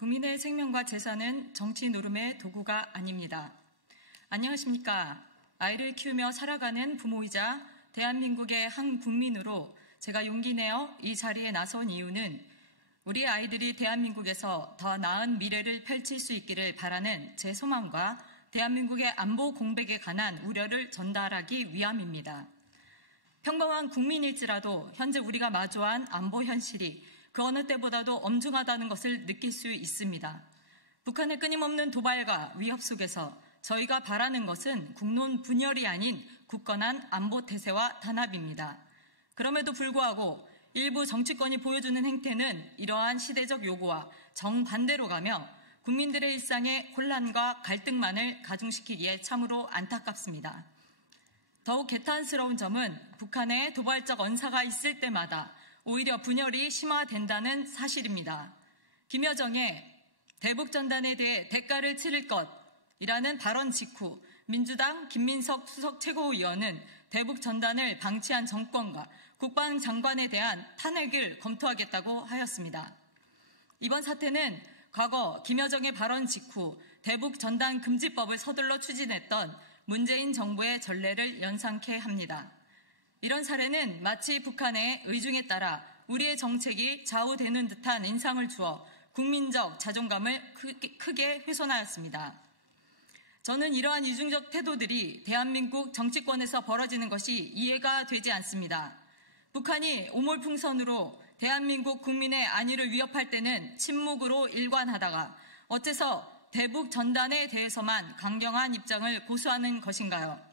국민의 생명과 재산은 정치 노름의 도구가 아닙니다. 안녕하십니까. 아이를 키우며 살아가는 부모이자 대한민국의 한 국민으로 제가 용기 내어 이 자리에 나선 이유는 우리 아이들이 대한민국에서 더 나은 미래를 펼칠 수 있기를 바라는 제 소망과 대한민국의 안보 공백에 관한 우려를 전달하기 위함입니다. 평범한 국민일지라도 현재 우리가 마주한 안보 현실이 그 어느 때보다도 엄중하다는 것을 느낄 수 있습니다. 북한의 끊임없는 도발과 위협 속에서 저희가 바라는 것은 국론 분열이 아닌 굳건한 안보 태세와 단합입니다. 그럼에도 불구하고 일부 정치권이 보여주는 행태는 이러한 시대적 요구와 정반대로 가며 국민들의 일상에 혼란과 갈등만을 가중시키기에 참으로 안타깝습니다. 더욱 개탄스러운 점은 북한의 도발적 언사가 있을 때마다 오히려 분열이 심화된다는 사실입니다. 김여정의 대북전단에 대해 대가를 치를 것이라는 발언 직후 민주당 김민석 수석 최고위원은 대북전단을 방치한 정권과 국방장관에 대한 탄핵을 검토하겠다고 하였습니다. 이번 사태는 과거 김여정의 발언 직후 대북전단 금지법을 서둘러 추진했던 문재인 정부의 전례를 연상케 합니다. 이런 사례는 마치 북한의 의중에 따라 우리의 정책이 좌우되는 듯한 인상을 주어 국민적 자존감을 크게 훼손하였습니다. 저는 이러한 이중적 태도들이 대한민국 정치권에서 벌어지는 것이 이해가 되지 않습니다. 북한이 오몰풍선으로 대한민국 국민의 안위를 위협할 때는 침묵으로 일관하다가 어째서 대북 전단에 대해서만 강경한 입장을 고수하는 것인가요?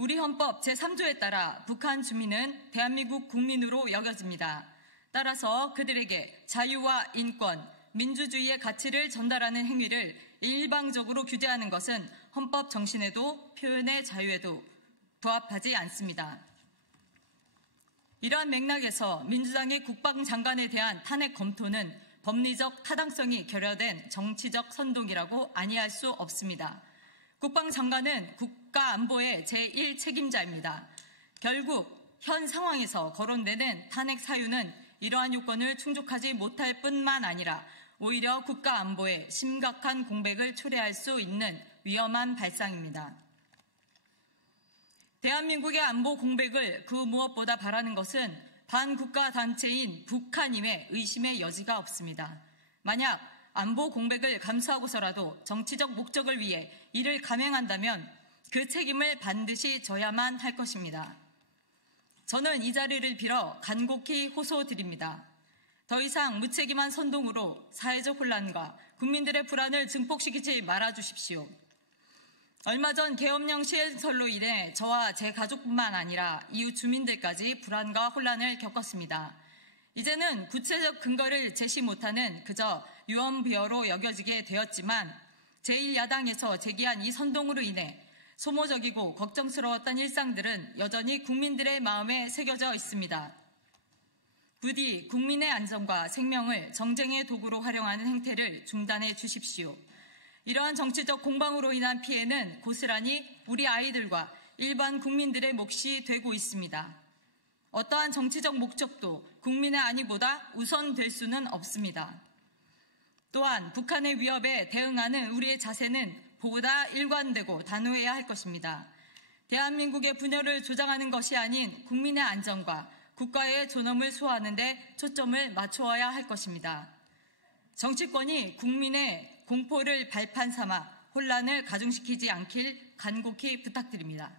우리 헌법 제3조에 따라 북한 주민은 대한민국 국민으로 여겨집니다. 따라서 그들에게 자유와 인권, 민주주의의 가치를 전달하는 행위를 일방적으로 규제하는 것은 헌법 정신에도 표현의 자유에도 부합하지 않습니다. 이러한 맥락에서 민주당의 국방장관에 대한 탄핵 검토는 법리적 타당성이 결여된 정치적 선동이라고 아니할 수 없습니다. 국방장관은 국가안보의 제1책임자입니다. 결국 현 상황에서 거론되는 탄핵 사유는 이러한 요건을 충족하지 못할 뿐만 아니라 오히려 국가안보에 심각한 공백을 초래할 수 있는 위험한 발상입니다. 대한민국의 안보 공백을 그 무엇보다 바라는 것은 반국가 단체인 북한임에 의심의 여지가 없습니다. 만약 안보 공백을 감수하고서라도 정치적 목적을 위해 이를 감행한다면 그 책임을 반드시 져야만 할 것입니다. 저는 이 자리를 빌어 간곡히 호소드립니다. 더 이상 무책임한 선동으로 사회적 혼란과 국민들의 불안을 증폭시키지 말아주십시오. 얼마 전 계엄령 시행설로 인해 저와 제 가족뿐만 아니라 이웃 주민들까지 불안과 혼란을 겪었습니다. 이제는 구체적 근거를 제시 못하는 그저 유언비어로 여겨지게 되었지만 제1야당에서 제기한 이 선동으로 인해 소모적이고 걱정스러웠던 일상들은 여전히 국민들의 마음에 새겨져 있습니다. 부디 국민의 안전과 생명을 정쟁의 도구로 활용하는 행태를 중단해 주십시오. 이러한 정치적 공방으로 인한 피해는 고스란히 우리 아이들과 일반 국민들의 몫이 되고 있습니다. 어떠한 정치적 목적도 국민의 안위보다 우선될 수는 없습니다. 또한 북한의 위협에 대응하는 우리의 자세는 보다 일관되고 단호해야 할 것입니다. 대한민국의 분열을 조장하는 것이 아닌 국민의 안전과 국가의 존엄을 수호하는 데 초점을 맞추어야 할 것입니다. 정치권이 국민의 공포를 발판 삼아 혼란을 가중시키지 않길 간곡히 부탁드립니다.